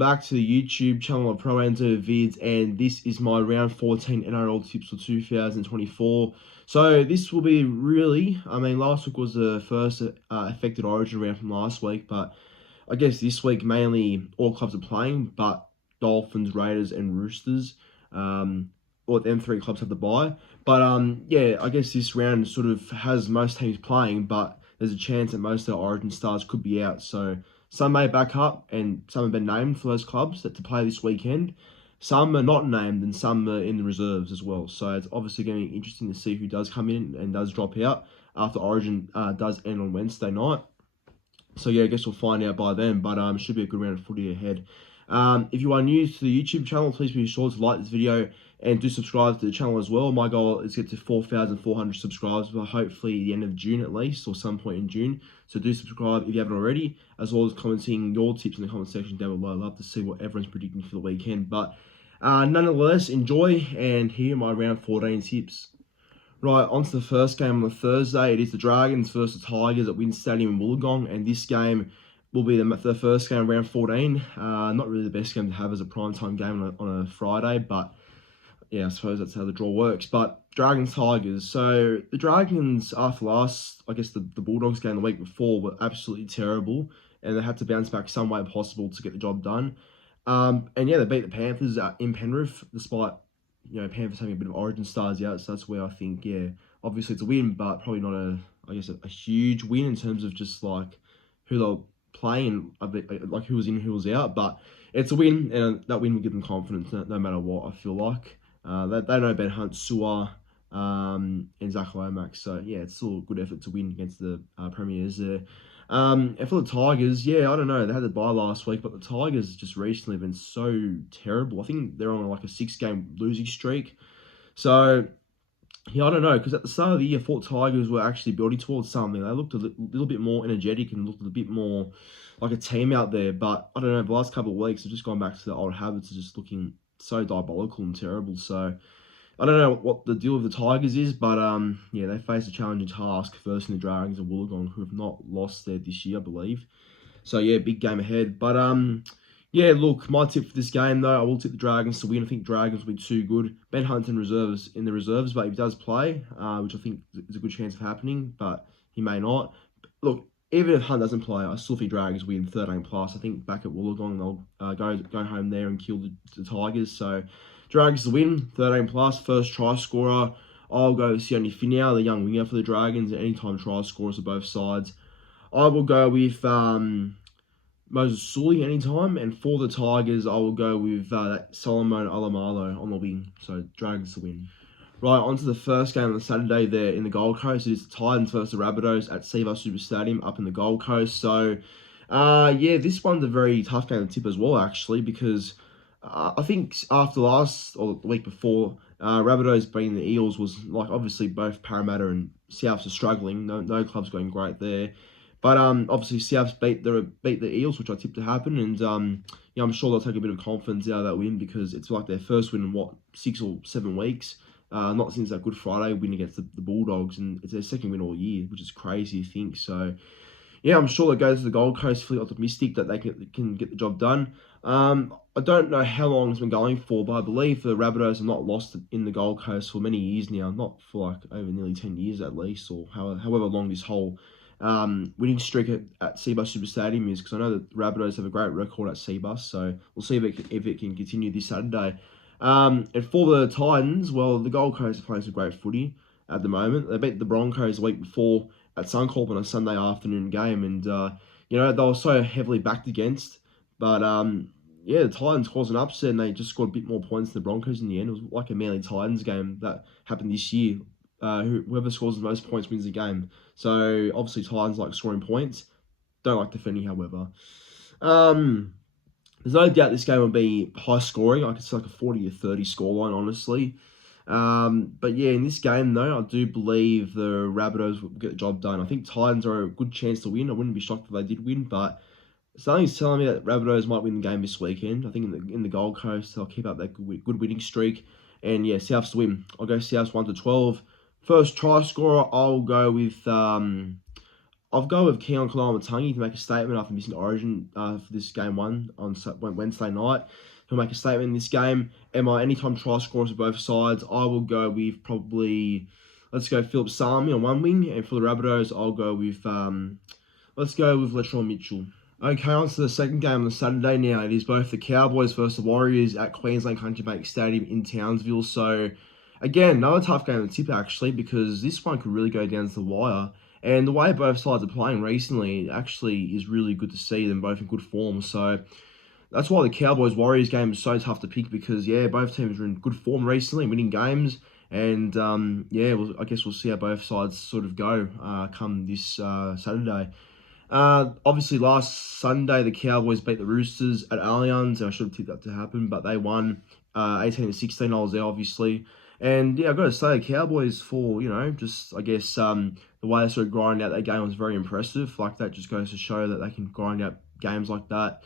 back to the YouTube channel of Pro Enzo Vids, and this is my round 14 NRL tips for 2024. So this will be last week was the first affected Origin round from last week, but I guess this week mainly all clubs are playing, but Dolphins, Raiders, and Roosters. Or them three clubs have the bye. But yeah, I guess this round sort of has most teams playing, but there's a chance that most of the Origin stars could be out. So some may back up, and some have been named for those clubs that to play this weekend. Some are not named, and some are in the reserves as well. So it's obviously going to be interesting to see who does come in and does drop out after Origin does end on Wednesday night. So yeah, I guess we'll find out by then, but should be a good round of footy ahead. If you are new to the YouTube channel, please be sure to like this video and do subscribe to the channel as well. My goal is to get to 4,400 subscribers by hopefully the end of June at least, or some point in June. So do subscribe if you haven't already, as well as commenting your tips in the comment section down below. I'd love to see what everyone's predicting for the weekend. But nonetheless, enjoy, and here are my round 14 tips. Right, on to the first game on the Thursday. It is the Dragons versus the Tigers at Wynn Stadium in Wollongong, and this game will be the first game of round 14. Not really the best game to have as a primetime game on a Friday, but yeah, I suppose that's how the draw works. But Dragons-Tigers. So the Dragons, after last, I guess the Bulldogs game the week before, were absolutely terrible, and they had to bounce back some way possible to get the job done. And yeah, they beat the Panthers in Penrith, despite Panthers having a bit of Origin stars out. So that's where I think, yeah, obviously it's a win, but probably not a huge win in terms of just like who they'll playing, like who was in, who was out. But it's a win, and that win will give them confidence no matter what, I feel like. They know Ben Hunt, Su'A, and Zach Lomax. So yeah, it's still a good effort to win against the Premiers there. And for the Tigers, yeah, I don't know. They had the bye last week, but the Tigers just recently have been so terrible. I think they're on like a 6-game losing streak. So yeah, I don't know, because at the start of the year, I thought Tigers were actually building towards something. They looked a little bit more energetic and looked a bit more like a team out there. But I don't know, the last couple of weeks, they've just gone back to the old habits of just looking so diabolical and terrible. So I don't know what the deal with the Tigers is, but yeah, they face a challenging task versing the Dragons and Wollongong, who have not lost there this year, I believe. So yeah, big game ahead. But yeah, look, my tip for this game though, I will tip the Dragons to win. I think Dragons will be too good. Ben Hunt in the reserves, but if he does play, which I think is a good chance of happening, but he may not. Look, even if Hunt doesn't play, I still think Dragons win 13 plus. I think back at Wollongong, they'll go home there and kill the Tigers. So Dragons to win 13 plus. First try scorer, I'll go with Sione Finau, the young winger for the Dragons. Anytime try scorers on both sides. I will go with Moses Sully anytime, and for the Tigers, I will go with Solomon Alamalo on the wing. So Dragons to win. Right, on to the first game on the Saturday there in the Gold Coast. It is the Titans versus the Rabbitohs at Seaview Super Stadium up in the Gold Coast. So, yeah, this one's a very tough game to tip as well, actually, because I think after the week before, Rabbitohs beating the Eels was like obviously both Parramatta and Souths are struggling. No club's going great there. But obviously Souths beat the Eels, which I tipped to happen, and yeah, I'm sure they'll take a bit of confidence out of that win because it's like their first win in 6 or 7 weeks. Not since that Good Friday win against the Bulldogs, and it's their second win all year, which is crazy to think. So yeah, I'm sure they go to the Gold Coast feeling optimistic that they can get the job done. I don't know how long it's been going for, but I believe the Rabbitohs have not lost in the Gold Coast for many years now, not for like over nearly 10 years at least, or however long this whole winning streak at Seabus Super Stadium is, because I know that the Rabbitohs have a great record at Seabus, so we'll see if it can continue this Saturday. And for the Titans, well, the Gold Coast are playing some great footy at the moment. They beat the Broncos the week before at Suncorp on a Sunday afternoon game, and they were so heavily backed against, but yeah, the Titans caused an upset, and they just scored a bit more points than the Broncos in the end. It was like a Manly Titans game that happened this year. Whoever scores the most points wins the game. So obviously Titans like scoring points, don't like defending, however. There's no doubt this game will be high scoring. I could see like a 40-30 scoreline, honestly. But yeah, in this game though, I do believe the Rabbitohs will get the job done. I think Titans are a good chance to win. I wouldn't be shocked if they did win, but something's telling me that Rabbitohs might win the game this weekend. I think in the Gold Coast, they'll keep up that good winning streak. And yeah, Souths to win. I'll go Souths 1-12. First try scorer, I'll go with I'll go with Keon Kalamatangi to make a statement after missing Origin for this game one on Wednesday night. He'll make a statement in this game. And my anytime try scorers for both sides, I will go with probably, let's go Philip Sami on one wing. And for the Rabbitohs, I'll go with, let's go with Latrell Mitchell. Okay, on to the second game on the Saturday now. It is both the Cowboys versus the Warriors at Queensland Country Bank Stadium in Townsville. So, again, another tough game to tip actually, because this one could really go down to the wire. And the way both sides are playing recently actually is really good to see them both in good form. So, that's why the Cowboys-Warriors game is so tough to pick, because, yeah, both teams are in good form recently, winning games. And, yeah, I guess we'll see how both sides sort of go come this Saturday. Obviously, last Sunday, the Cowboys beat the Roosters at Allianz, and I should have tipped that to happen, but they won 18-16. I was there, obviously. And, yeah, I've got to say, the Cowboys, for, just, I guess, the way they sort of grind out that game was very impressive. Like, that just goes to show that they can grind out games like that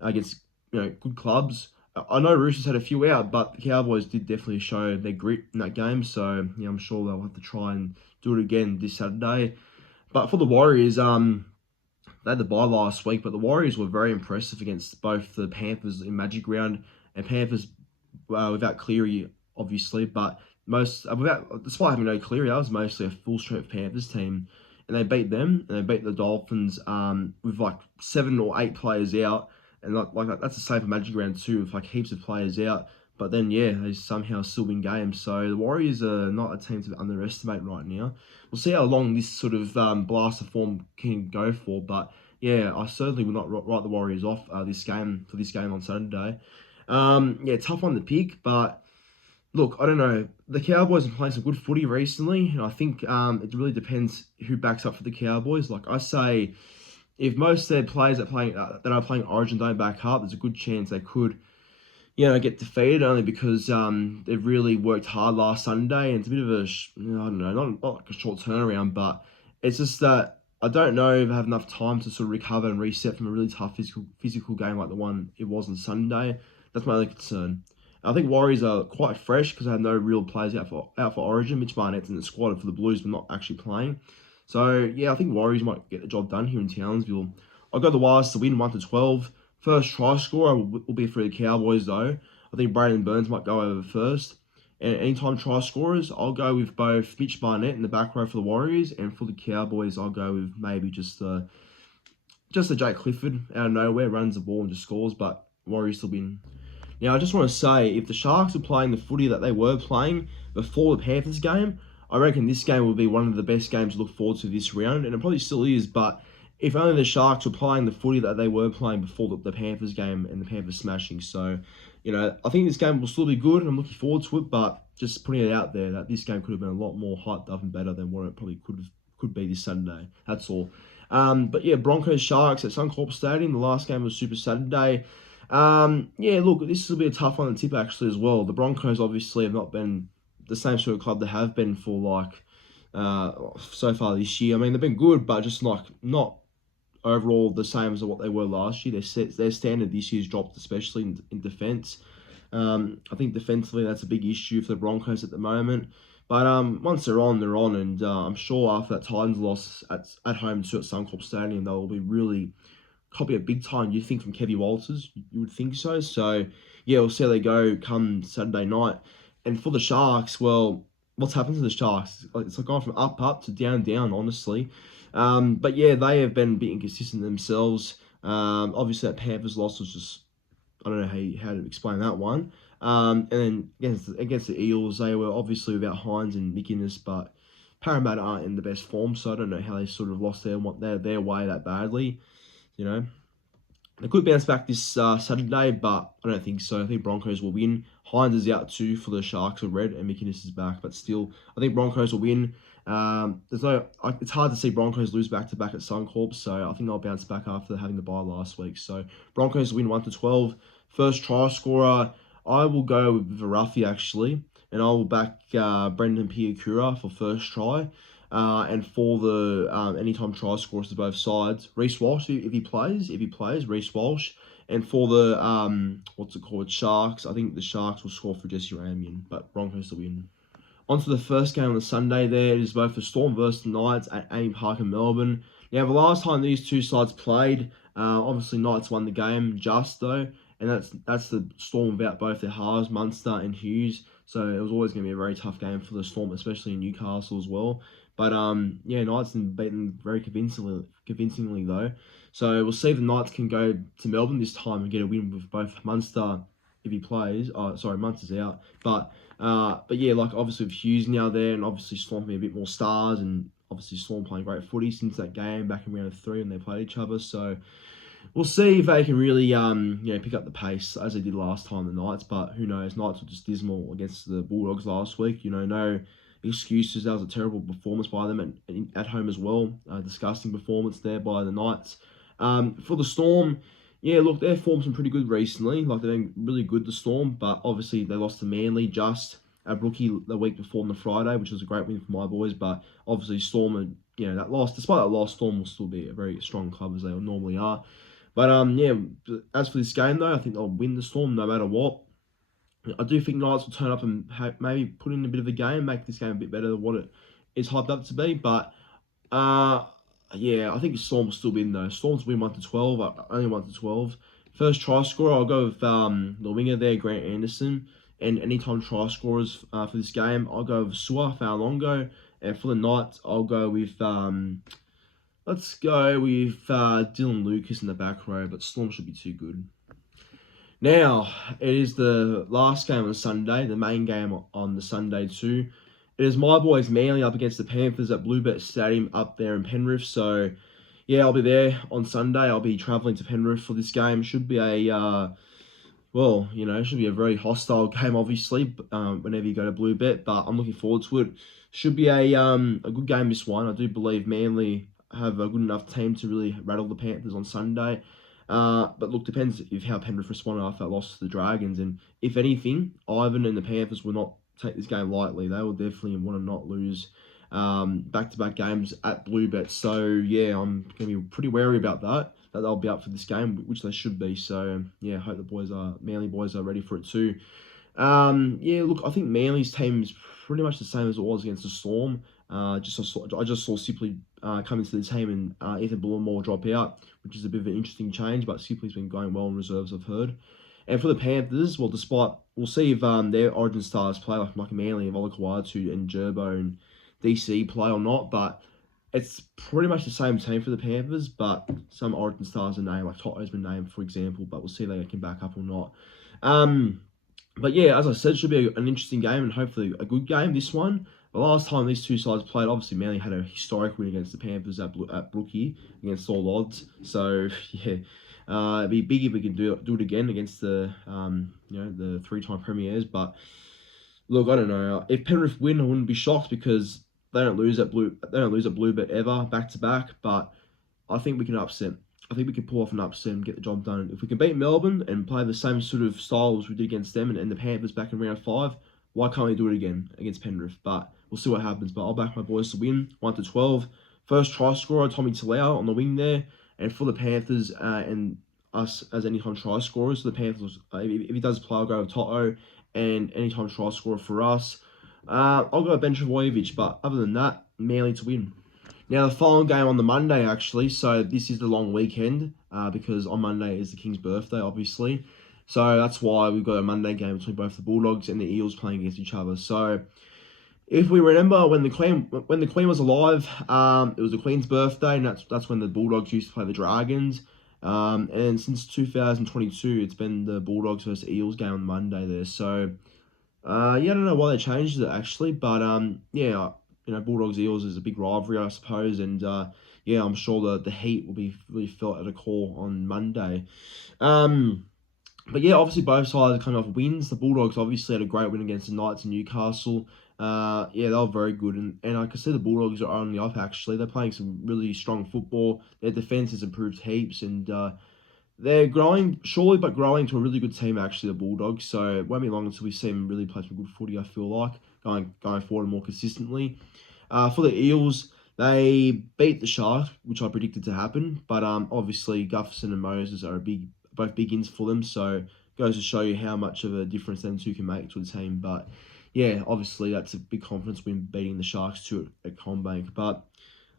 against, good clubs. I know Roosters had a few out, but the Cowboys did definitely show their grit in that game, so, yeah, I'm sure they'll have to try and do it again this Saturday. But for the Warriors, they had the bye last week, but the Warriors were very impressive against both the Panthers in Magic Round, and Panthers without Cleary, obviously, but despite having no Cleary, that was mostly a full strength Panthers team, and they beat them, and they beat the Dolphins with like 7 or 8 players out, and that's the same for Magic Round too, with like heaps of players out. But then, yeah, they somehow still win games. So the Warriors are not a team to underestimate right now. We'll see how long this sort of blast of form can go for. But, yeah, I certainly will not write the Warriors off for this game on Saturday. Yeah, tough one to pick. But, look, I don't know. The Cowboys have played some good footy recently. And I think it really depends who backs up for the Cowboys. Like I say, if most of their players that are playing Origin don't back up, there's a good chance they could get defeated, only because they've really worked hard last Sunday, and it's a bit of a, I don't know, not like a short turnaround, but it's just that I don't know if I have enough time to sort of recover and reset from a really tough physical game like the one it was on Sunday. That's my only concern. I think Warriors are quite fresh because they have no real players out for Origin. Mitch Barnett's in the squad for the Blues, but not actually playing. So, yeah, I think Warriors might get the job done here in Townsville. I'll go the Warriors to win 1-12. First try scorer will be for the Cowboys, though. I think Braden Burns might go over first. And anytime try scorers, I'll go with both Mitch Barnett in the back row for the Warriors, and for the Cowboys, I'll go with maybe just a Jake Clifford out of nowhere, runs the ball and just scores, but Warriors still win. Now, I just want to say, if the Sharks were playing the footy that they were playing before the Panthers game, I reckon this game will be one of the best games to look forward to this round, and it probably still is, but if only the Sharks were playing the footy that they were playing before the Panthers game and the Panthers smashing. So, I think this game will still be good, and I'm looking forward to it, but just putting it out there that this game could have been a lot more hyped up and better than what it probably could be this Sunday. That's all. But yeah, Broncos Sharks at Suncorp Stadium. The last game was Super Saturday. Yeah, look, this will be a tough one to tip actually as well. The Broncos obviously have not been the same sort of club they have been for so far this year. I mean, they've been good, but just not overall the same as what they were last year. Their standard this year's dropped, especially in defence. I think defensively that's a big issue for the Broncos at the moment. But once they're on, and I'm sure after that Titans loss at home to at Suncorp Stadium, they'll be really copy it big time. You think from Kevy Walters, you would think so. So yeah, we'll see how they go come Saturday night. And for the Sharks, well, what's happened to the Sharks? It's like gone from up to down, honestly. But yeah, they have been a bit inconsistent themselves. Obviously, that Panthers loss was just, I don't know how to explain that one. And then against the Eels, they were obviously without Hines and McInnes, but Parramatta aren't in the best form, so I don't know how they sort of lost their way that badly. They could bounce back this Saturday, but I don't think so. I think Broncos will win. Hines is out too for the Sharks or Red, and McInnes is back, but still, I think Broncos will win. It's hard to see Broncos lose back-to-back at Suncorp, so I think they'll bounce back after having the bye last week. So Broncos win 1-12. First try scorer, I will go with Varafi actually, and I will back Brendan Piakura for first try. And for the anytime try scorers to both sides, Reece Walsh if he plays, Reece Walsh. And for the Sharks, I think the Sharks will score for Jesse Ramian, but Broncos to win. On to the first game on the Sunday there. It is both the Storm versus the Knights at AAMI Park in Melbourne. Now, the last time these two sides played, obviously Knights won the game just though, and that's the Storm without both their halves, Munster and Hughes. So it was always going to be a very tough game for the Storm, especially in Newcastle as well. But yeah, Knights have beaten very convincingly though. So we'll see if the Knights can go to Melbourne this time and get a win with both Munster if he plays. Munster's out, but yeah, like obviously with Hughes now there, and obviously Storm being a bit more stars, and obviously Storm playing great footy since that game back in round 3 when they played each other. So we'll see if they can really pick up the pace as they did last time, the Knights. But who knows? Knights were just dismal against the Bulldogs last week. No excuses. That was a terrible performance by them at home as well. Disgusting performance there by the Knights. For the Storm, yeah, look, their form's been pretty good recently. Like, they've been really good, the Storm, but obviously they lost to Manly just at Rookie the week before on the Friday, which was a great win for my boys. But obviously Storm, that loss, despite that loss, Storm will still be a very strong club as they normally are. But yeah, as for this game though, I think they'll win the Storm no matter what. I do think Knights will turn up and maybe put in a bit of a game, make this game a bit better than what it is hyped up to be. But yeah, I think Storm will still win though. Storm's win 1-12, only 1-12. First try scorer, I'll go with the winger there, Grant Anderson. And anytime try scorers for this game, I'll go with Sua Faulongo. And for the Knights, I'll go with let's go with Dylan Lucas in the back row. But Storm should be too good. Now, it is the last game on Sunday, the main game on the Sunday too. It is my boys Manly up against the Panthers at Bluebet Stadium up there in Penrith. So, yeah, I'll be there on Sunday. I'll be travelling to Penrith for this game. Should be a, should be a very hostile game, obviously, whenever you go to Bluebet. But I'm looking forward to it. Should be a good game, this one. I do believe Manly have a good enough team to really rattle the Panthers on Sunday. But look, depends if how Penrith responded after that loss to the Dragons. And if anything, Ivan and the Panthers will not take this game lightly. They will definitely want to not lose back-to-back games at Bluebet. So, yeah, I'm going to be pretty wary about that they'll be up for this game, which they should be. So, yeah, I hope the Manly boys are ready for it too. Yeah, look, I think Manly's team is pretty much the same as it was against the Storm. I just saw Sipley come into the team and Ethan Bullimore drop out, which is a bit of an interesting change, but Sipley's been going well in reserves, I've heard. And for the Panthers, well, we'll see if their origin stars play like Manly and Volokawatu and Gerbo and DC play or not, but it's pretty much the same team for the Panthers, but some origin stars are named, like Toto's been named, for example, but we'll see if they can back up or not. But yeah, as I said, it should be an interesting game and hopefully a good game, this one. The last time these two sides played, obviously Manly had a historic win against the Panthers at Brookie against all odds. So yeah, it'd be big if we can do it again against the the 3-time premiers. But look, I don't know. If Penrith win, I wouldn't be shocked because they don't lose at Bluebet ever back to back. But I think we can upset. I think we can pull off an upset and get the job done. If we can beat Melbourne and play the same sort of style as we did against them and the Panthers back in round 5, why can't we do it again against Penrith? But we'll see what happens. But I'll back my boys to win 1-12. First try scorer, Tommy Talau on the wing there. And for the Panthers and us as anytime try scorers, the Panthers, if he does play, I'll go with Toto. And anytime try scorer for us, I'll go with Ben Travojevic. But other than that, Manly to win. Now, the final game on the Monday, actually, so this is the long weekend, because on Monday is the King's birthday, obviously. So that's why we've got a Monday game between both the Bulldogs and the Eels playing against each other. So if we remember when the Queen was alive, it was the Queen's birthday, and that's when the Bulldogs used to play the Dragons. And since 2022, it's been the Bulldogs versus Eels game on Monday there. So yeah, I don't know why they changed it actually, but yeah. Bulldogs Eels is a big rivalry, I suppose, and yeah, I'm sure the heat will be really felt at a core on Monday. But yeah, obviously both sides are coming off wins. The Bulldogs obviously had a great win against the Knights in Newcastle. Yeah, they were very good, and I can see the Bulldogs are on the up actually. They're playing some really strong football. Their defence has improved heaps, and they're growing, surely, but growing to a really good team actually, the Bulldogs. So it won't be long until we see them really play some good footy, I feel like, going forward more consistently. For the Eels, they beat the Sharks, which I predicted to happen, but obviously Gufferson and Moses are both big ins for them, so it goes to show you how much of a difference them two can make to the team. But yeah, obviously that's a big confidence win beating the Sharks too at Combank. But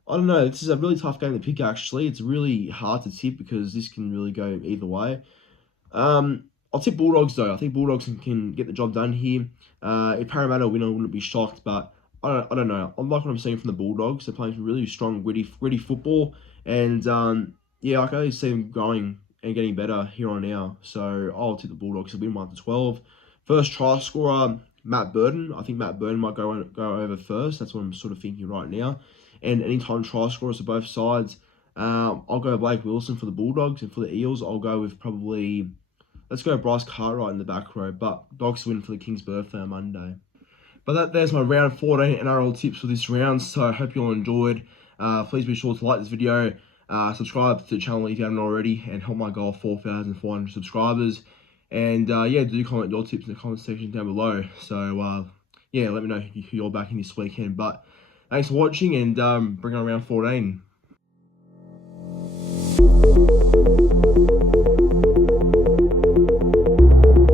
I don't know. This is a really tough game to pick. Actually, it's really hard to tip because this can really go either way. I'll tip Bulldogs though. I think Bulldogs can get the job done here. If Parramatta win, I wouldn't be shocked, but I don't know. I like what I'm seeing from the Bulldogs. They're playing some really strong, gritty football, and yeah, I can only see them growing and getting better here on now. So I'll tip the Bulldogs to win 1-12. First try scorer, Matt Burton. I think Matt Burton might go over first. That's what I'm sort of thinking right now. And anytime try scorers to both sides, I'll go Blake Wilson for the Bulldogs, and for the Eels, I'll go with probably. Let's go Bryce Cartwright in the back row, but Dogs win for the King's birthday on Monday. But there's my round 14 NRL tips for this round, so I hope you all enjoyed. Please be sure to like this video, subscribe to the channel if you haven't already, and help my goal of 4,400 subscribers. And yeah, do comment your tips in the comment section down below. So yeah, let me know who you're backing this weekend. But thanks for watching, and bring on round 14.